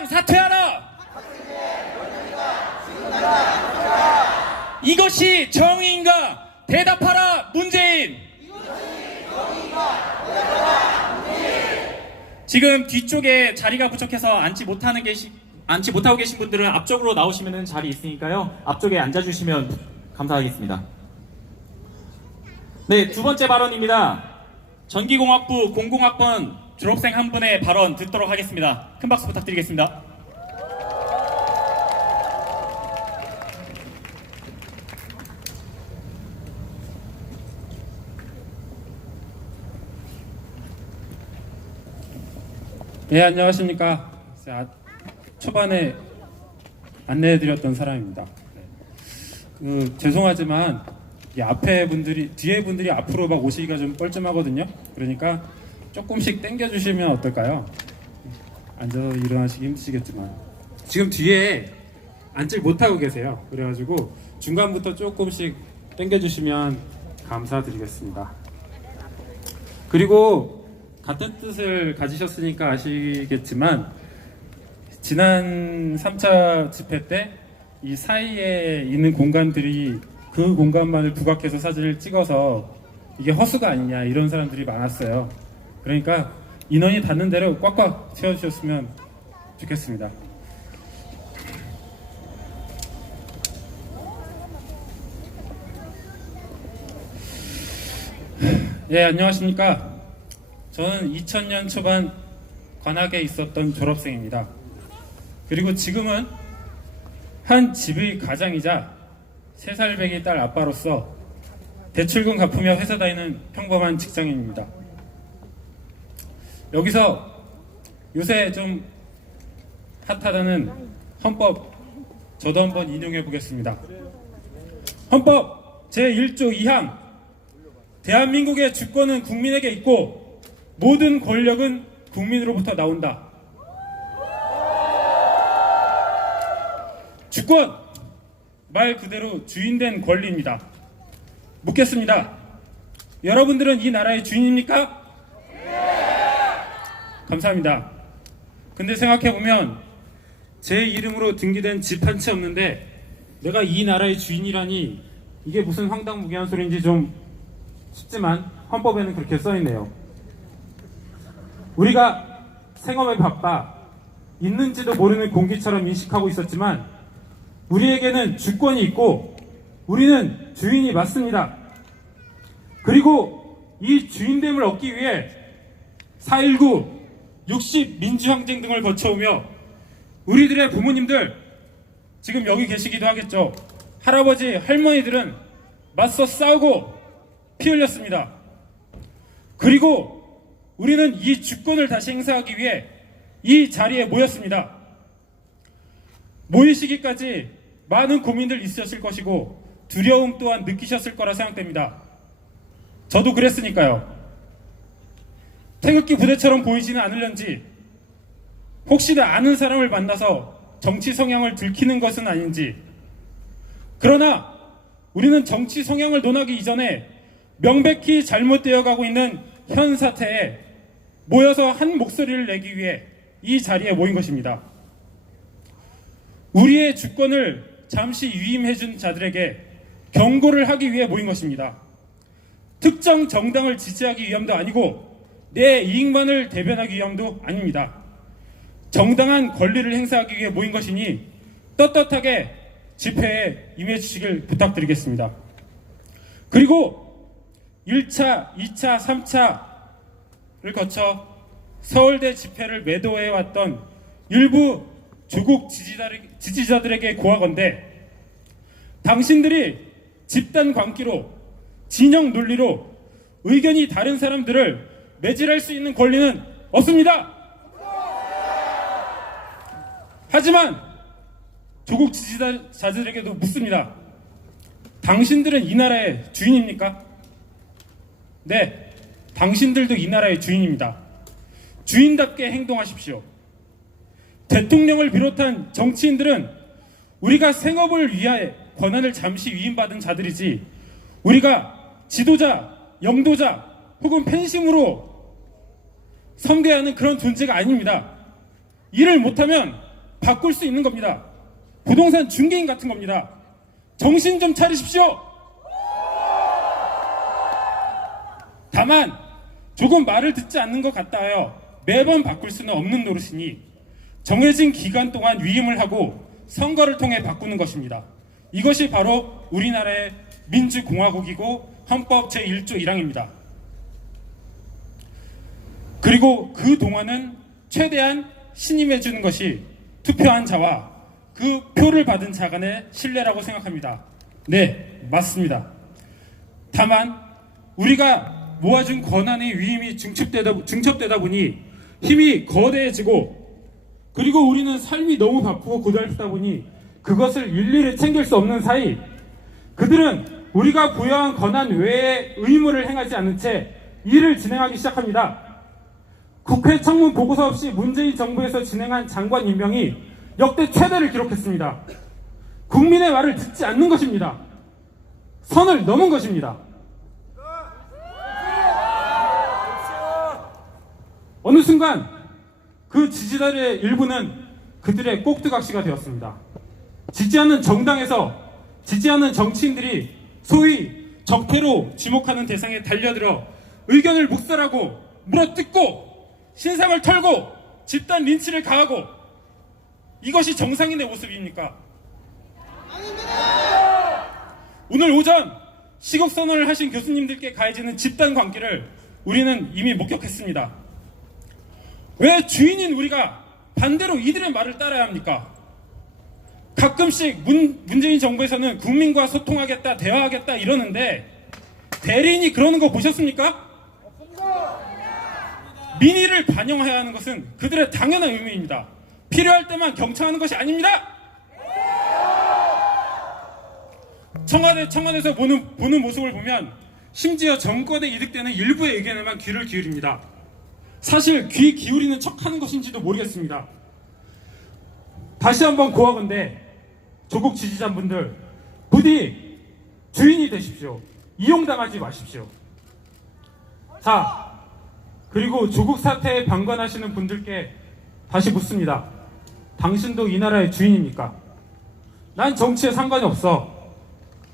당장 사퇴하라! 이것이 정의인가? 대답하라, 문재인! 지금 뒤쪽에 자리가 부족해서 앉지 못하고 계신 분들은 앞쪽으로 나오시면 자리 있으니까요. 앞쪽에 앉아주시면 감사하겠습니다. 네, 두 번째 발언입니다. 전기공학부 공공학번 졸업생 한 분의 발언 듣도록 하겠습니다. 큰 박수 부탁드리겠습니다. 네, 안녕하십니까. 초반에 안내해드렸던 사람입니다. 죄송하지만 뒤에 분들이 앞으로 막 오시기가 좀 뻘쭘하거든요. 그러니까 조금씩 당겨주시면 어떨까요? 앉아서 일어나시기 힘드시겠지만 지금 뒤에 앉질 못하고 계세요. 그래가지고 중간부터 조금씩 당겨주시면 감사드리겠습니다. 그리고 같은 뜻을 가지셨으니까 아시겠지만 지난 3차 집회 때 이 사이에 있는 공간들이 그 공간만을 부각해서 사진을 찍어서 이게 허수가 아니냐 이런 사람들이 많았어요. 그러니까 인원이 닿는 대로 꽉꽉 채워주셨으면 좋겠습니다. 예, 안녕하십니까. 저는 2000년 초반 관악에 있었던 졸업생입니다. 그리고 지금은 한 집의 가장이자 3살 배기 딸 아빠로서 대출금 갚으며 회사 다니는 평범한 직장인입니다. 여기서 요새 좀 핫하다는 헌법 저도 한번 인용해 보겠습니다. 헌법 제1조 2항 대한민국의 주권은 국민에게 있고 모든 권력은 국민으로부터 나온다. 주권, 말 그대로 주인된 권리입니다. 묻겠습니다. 여러분들은 이 나라의 주인입니까? 감사합니다. 근데 생각해보면 제 이름으로 등기된 집 한 채 없는데 내가 이 나라의 주인이라니 이게 무슨 황당무계한 소리인지 좀 싶지만 헌법에는 그렇게 써있네요. 우리가 생업에 바빠 있는지도 모르는 공기처럼 인식하고 있었지만 우리에게는 주권이 있고 우리는 주인이 맞습니다. 그리고 이 주인됨을 얻기 위해 4.19, 60 민주항쟁 등을 거쳐오며 우리들의 부모님들, 지금 여기 계시기도 하겠죠. 할아버지, 할머니들은 맞서 싸우고 피 흘렸습니다. 그리고 우리는 이 주권을 다시 행사하기 위해 이 자리에 모였습니다. 모이시기까지 많은 고민들 있으셨을 것이고 두려움 또한 느끼셨을 거라 생각됩니다. 저도 그랬으니까요. 태극기 부대처럼 보이지는 않으련지 혹시나 아는 사람을 만나서 정치 성향을 들키는 것은 아닌지. 그러나 우리는 정치 성향을 논하기 이전에 명백히 잘못되어 가고 있는 현 사태에 모여서 한 목소리를 내기 위해 이 자리에 모인 것입니다. 우리의 주권을 잠시 위임해준 자들에게 경고를 하기 위해 모인 것입니다. 특정 정당을 지지하기 위함도 아니고 내 이익만을 대변하기 위함도 아닙니다. 정당한 권리를 행사하기 위해 모인 것이니 떳떳하게 집회에 임해 주시길 부탁드리겠습니다. 그리고 1차, 2차, 3차를 거쳐 서울대 집회를 매도해왔던 일부 조국 지지자들에게 고하건대 당신들이 집단 광기로 진영 논리로 의견이 다른 사람들을 매질할 수 있는 권리는 없습니다. 하지만 조국 지지자들에게도 묻습니다. 당신들은 이 나라의 주인입니까? 네, 당신들도 이 나라의 주인입니다. 주인답게 행동하십시오. 대통령을 비롯한 정치인들은 우리가 생업을 위하여 권한을 잠시 위임받은 자들이지 우리가 지도자, 영도자 혹은 팬심으로 섬겨야 하는 그런 존재가 아닙니다. 일을 못하면 바꿀 수 있는 겁니다. 부동산 중개인 같은 겁니다. 정신 좀 차리십시오. 다만 조금 말을 듣지 않는 것 같다 하여 매번 바꿀 수는 없는 노릇이니 정해진 기간 동안 위임을 하고 선거를 통해 바꾸는 것입니다. 이것이 바로 우리나라의 민주공화국이고 헌법 제1조 1항입니다. 그리고 그 동안은 최대한 신임해 주는 것이 투표한 자와 그 표를 받은 자 간의 신뢰라고 생각합니다. 네, 맞습니다. 다만 우리가 모아준 권한의 위임이 중첩되다 보니 힘이 거대해지고, 그리고 우리는 삶이 너무 바쁘고 고달프다 보니 그것을 일일이 챙길 수 없는 사이, 그들은 우리가 부여한 권한 외에 의무를 행하지 않은 채 일을 진행하기 시작합니다. 국회 청문 보고서 없이 문재인 정부에서 진행한 장관 임명이 역대 최대를 기록했습니다. 국민의 말을 듣지 않는 것입니다. 선을 넘은 것입니다. 어느 순간 그 지지자들의 일부는 그들의 꼭두각시가 되었습니다. 지지하는 정당에서 지지하는 정치인들이 소위 적폐로 지목하는 대상에 달려들어 의견을 묵살하고 물어뜯고 신상을 털고 집단 린치를 가하고, 이것이 정상인의 모습입니까? 오늘 오전 시국선언을 하신 교수님들께 가해지는 집단 관계를 우리는 이미 목격했습니다. 왜 주인인 우리가 반대로 이들의 말을 따라야 합니까? 가끔씩 문재인 정부에서는 국민과 소통하겠다, 대화하겠다 이러는데 대리인이 그러는 거 보셨습니까? 민의를 반영해야 하는 것은 그들의 당연한 의무입니다. 필요할 때만 경청하는 것이 아닙니다. 청와대에서 보는 모습을 보면 심지어 정권에 이득되는 일부의 의견에만 귀를 기울입니다. 사실 귀 기울이는 척하는 것인지도 모르겠습니다. 다시 한번 고하건대 조국 지지자분들, 부디 주인이 되십시오. 이용당하지 마십시오. 자, 그리고 조국 사태에 방관하시는 분들께 다시 묻습니다. 당신도 이 나라의 주인입니까? 난 정치에 상관이 없어.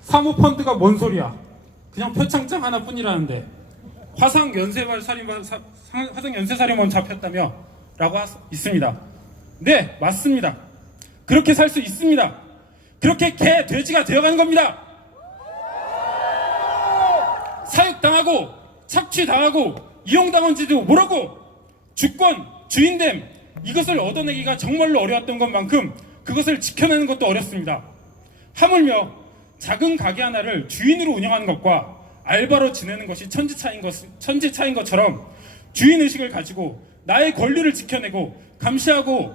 사모펀드가 뭔 소리야? 그냥 표창장 하나뿐이라는데 화성 연쇄살인범 잡혔다며? 라고 있습니다. 네, 맞습니다. 그렇게 살 수 있습니다. 그렇게 개, 돼지가 되어가는 겁니다. 사육당하고 착취당하고 이용당한지도 모르고 주권, 주인됨, 이것을 얻어내기가 정말로 어려웠던 것만큼 그것을 지켜내는 것도 어렵습니다. 하물며 작은 가게 하나를 주인으로 운영하는 것과 알바로 지내는 것이 천지차인 것처럼 주인의식을 가지고 나의 권리를 지켜내고 감시하고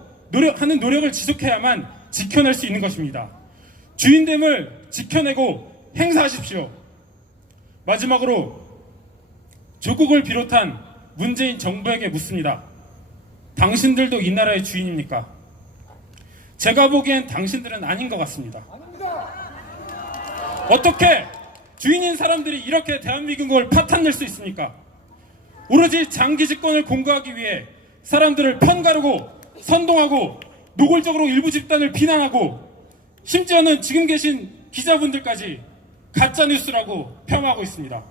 하는 노력을 지속해야만 지켜낼 수 있는 것입니다. 주인됨을 지켜내고 행사하십시오. 마지막으로 조국을 비롯한 문재인 정부에게 묻습니다. 당신들도 이 나라의 주인입니까? 제가 보기엔 당신들은 아닌 것 같습니다. 어떻게 주인인 사람들이 이렇게 대한민국을 파탄낼 수 있습니까? 오로지 장기 집권을 공고하기 위해 사람들을 편가르고 선동하고 노골적으로 일부 집단을 비난하고 심지어는 지금 계신 기자분들까지 가짜뉴스라고 폄하하고 있습니다.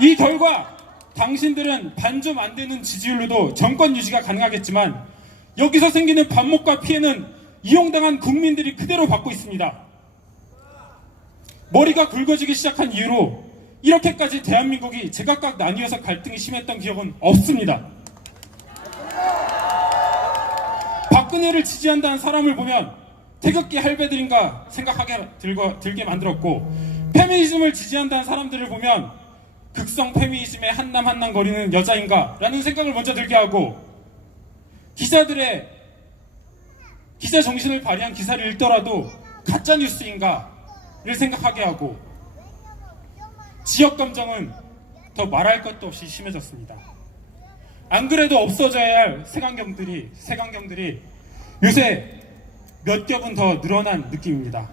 이 결과 당신들은 반점 안 되는 지지율로도 정권 유지가 가능하겠지만 여기서 생기는 반목과 피해는 이용당한 국민들이 그대로 받고 있습니다. 머리가 굵어지기 시작한 이후로 이렇게까지 대한민국이 제각각 나뉘어서 갈등이 심했던 기억은 없습니다. 박근혜를 지지한다는 사람을 보면 태극기 할배들인가 생각하게 들게 만들었고, 페미니즘을 지지한다는 사람들을 보면 극성 페미니즘에 한남 거리는 여자인가 라는 생각을 먼저 들게 하고, 기자들의 기자 정신을 발휘한 기사를 읽더라도 가짜뉴스인가를 생각하게 하고, 지역 감정은 더 말할 것도 없이 심해졌습니다. 안 그래도 없어져야 할 색안경들이 요새 몇 겹은 더 늘어난 느낌입니다.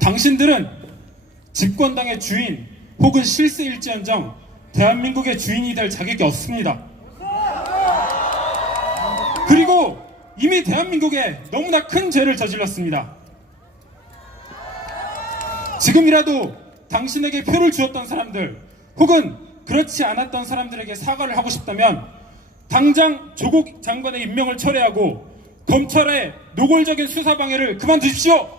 당신들은 집권당의 주인 혹은 실세일지언정 대한민국의 주인이 될 자격이 없습니다. 그리고 이미 대한민국에 너무나 큰 죄를 저질렀습니다. 지금이라도 당신에게 표를 주었던 사람들 혹은 그렇지 않았던 사람들에게 사과를 하고 싶다면 당장 조국 장관의 임명을 철회하고 검찰의 노골적인 수사 방해를 그만두십시오.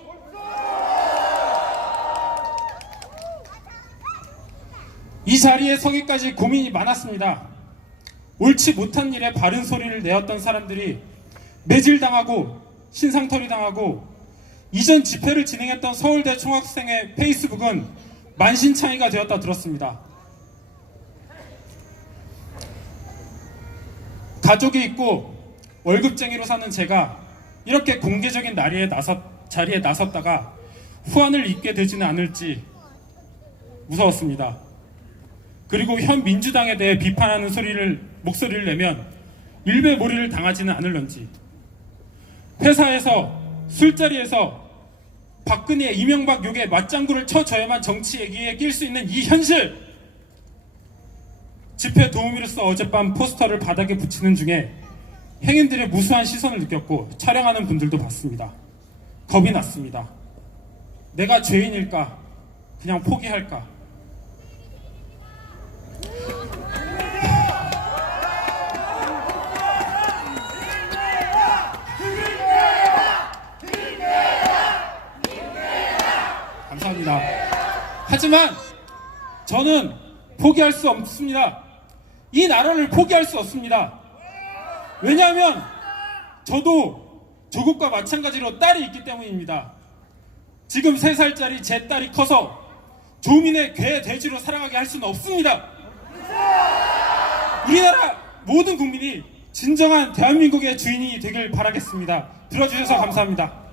이 자리에 서기까지 고민이 많았습니다. 옳지 못한 일에 바른 소리를 내었던 사람들이 매질당하고 신상털이 당하고 이전 집회를 진행했던 서울대 총학생회 페이스북은 만신창이가 되었다 들었습니다. 가족이 있고 월급쟁이로 사는 제가 이렇게 공개적인 자리에 나섰다가 후환을 입게 되지는 않을지 무서웠습니다. 그리고 현 민주당에 대해 비판하는 목소리를 내면 일배몰이를 당하지는 않을런지, 회사에서 술자리에서 박근혜 이명박 욕에 맞장구를 쳐줘야만 정치 얘기에 낄 수 있는 이 현실, 집회 도우미로서 어젯밤 포스터를 바닥에 붙이는 중에 행인들의 무수한 시선을 느꼈고 촬영하는 분들도 봤습니다. 겁이 났습니다. 내가 죄인일까? 그냥 포기할까? 감사합니다. 하지만 저는 포기할 수 없습니다. 이 나라를 포기할 수 없습니다. 왜냐하면 저도 조국과 마찬가지로 딸이 있기 때문입니다. 지금 3살짜리 제 딸이 커서 조민의 괴 돼지로 살아가게 할 수는 없습니다. 우리나라 모든 국민이 진정한 대한민국의 주인이 되길 바라겠습니다. 들어주셔서 감사합니다.